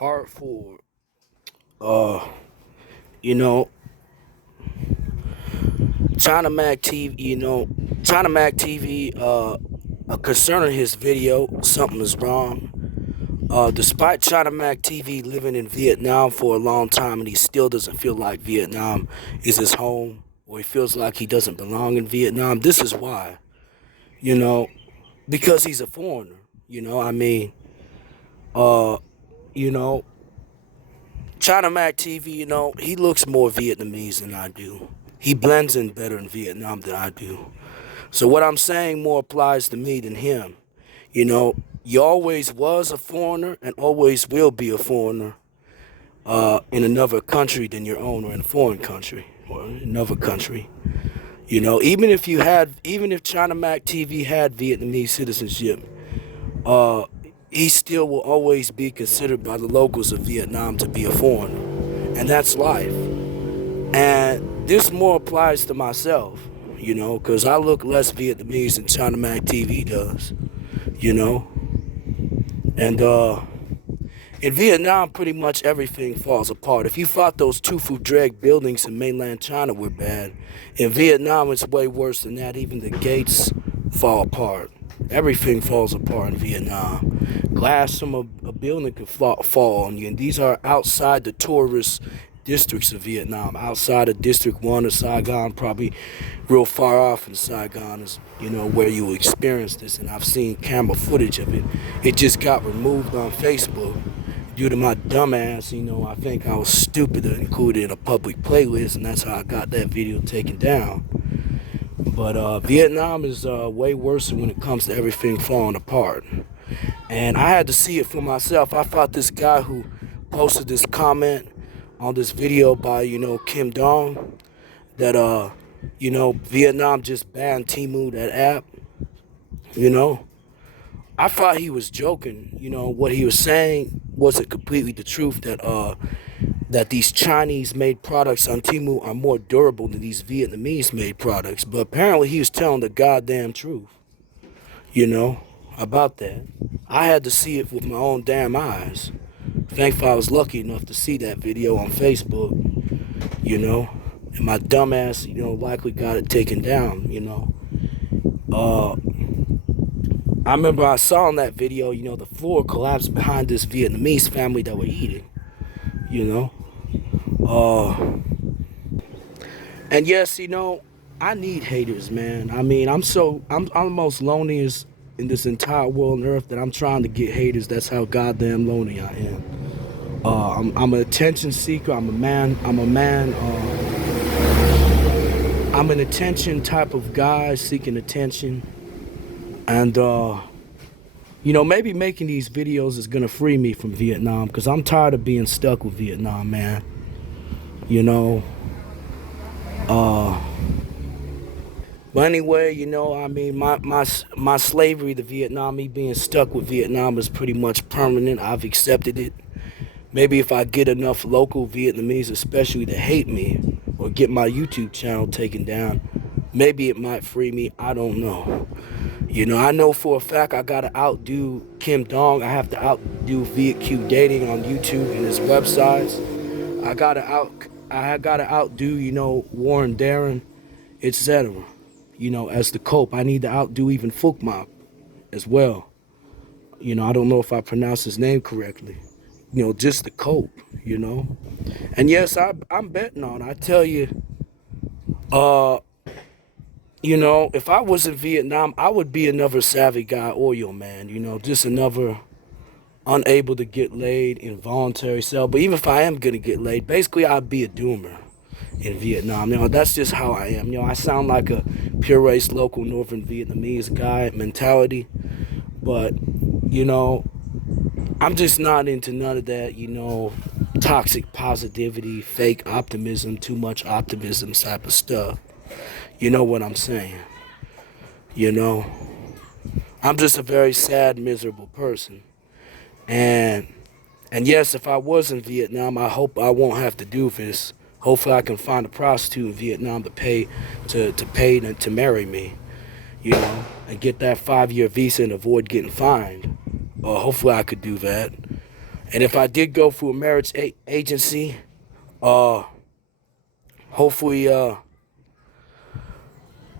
Part four. Uh, you know, China Mac TV. China Mac TV. Concerning his video, something is wrong. Despite China Mac TV living in Vietnam for a long time, and he still doesn't feel like Vietnam is his home, or he feels like he doesn't belong in Vietnam. This is why. You know, because he's a foreigner. I mean, uh, you know, China Mac TV, he looks more Vietnamese than I do. He blends in better in Vietnam than I do. So what I'm saying more applies to me than him. You always was a foreigner and always will be a foreigner in another country than your own, or in a foreign country or another country. Even if China Mac TV had Vietnamese citizenship, uh, he still will always be considered by the locals of Vietnam to be a foreigner. And that's life. And this more applies to myself, because I look less Vietnamese than China Mac TV does, you know. And in Vietnam, pretty much everything falls apart. If you thought those two Phu Dreg buildings in mainland China were bad, in Vietnam it's way worse than that. Even the gates fall apart. Everything falls apart in Vietnam. Glass from a building can fall on you. And these are outside the tourist districts of Vietnam. Outside of District 1 of Saigon, probably real far off in Saigon is, where you will experience this. And I've seen camera footage of it. It just got removed on Facebook due to my dumbass. I think I was stupid to include it in a public playlist, and that's how I got that video taken down. But Vietnam is way worse when it comes to everything falling apart. And I had to see it for myself. I thought this guy who posted this comment on this video by, Kim Dong, that, Vietnam just banned Temu, that app, I thought he was joking. What he was saying wasn't completely the truth, that these Chinese-made products on Temu are more durable than these Vietnamese-made products. But apparently he was telling the goddamn truth, about that. I had to see it with my own damn eyes. Thankfully I was lucky enough to see that video on Facebook, and my dumbass, likely got it taken down, I remember I saw in that video, the floor collapsed behind this Vietnamese family that were eating, and yes, I need haters, man. I mean, I'm the most loneliest in this entire world and earth, that I'm trying to get haters. That's how goddamn lonely I am. I'm an attention seeker. I'm an attention type of guy seeking attention. And, maybe making these videos is going to free me from Vietnam, because I'm tired of being stuck with Vietnam, man. But anyway, I mean, my slavery to Vietnam, me being stuck with Vietnam, is pretty much permanent. I've accepted it. Maybe if I get enough local Vietnamese especially to hate me, or get my YouTube channel taken down, maybe it might free me. I don't know. I know for a fact I gotta outdo Kim Dong. I have to outdo VietQ Dating on YouTube and his websites. I gotta outdo, Warren Darren, etc. As the cope. I need to outdo even Phuc Mop as well. I don't know if I pronounced his name correctly. Just the cope, And yes, I'm betting on it. I tell you, if I was in Vietnam, I would be another Savvy Guy Oil man, just another unable to get laid, involuntary cell. But even if I am going to get laid, basically I'd be a doomer in Vietnam. That's just how I am. I sound like a pure race local Northern Vietnamese guy mentality. But, I'm just not into none of that, toxic positivity, fake optimism, too much optimism type of stuff. You know what I'm saying? I'm just a very sad, miserable person. And yes, if I was in Vietnam, I hope I won't have to do this. Hopefully I can find a prostitute in Vietnam to pay to marry me, and get that 5-year visa and avoid getting fined. Hopefully I could do that. And if I did go through a marriage agency, uh, hopefully,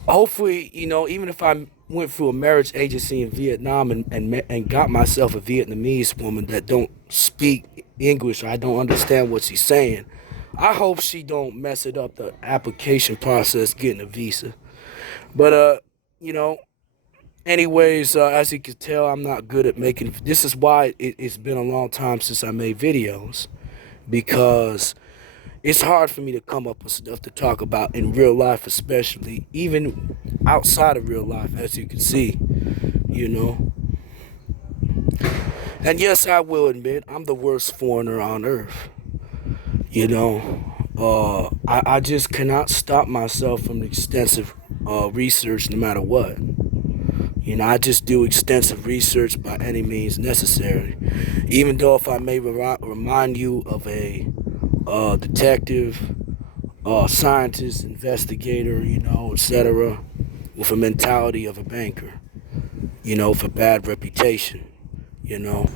even if I went through a marriage agency in Vietnam and got myself a Vietnamese woman that don't speak English, or I don't understand what she's saying, I hope she don't mess it up the application process getting a visa. But you know, anyways, as you can tell, I'm not good at making. This is why it's been a long time since I made videos, because it's hard for me to come up with stuff to talk about in real life, especially even outside of real life, as you can see, you know. And yes, I will admit I'm the worst foreigner on earth. You know, I just cannot stop myself from extensive research, no matter what. You know, I just do extensive research by any means necessary. Even though if I may remind you of a detective, scientist, investigator, etc., with a mentality of a banker, with a bad reputation, you know.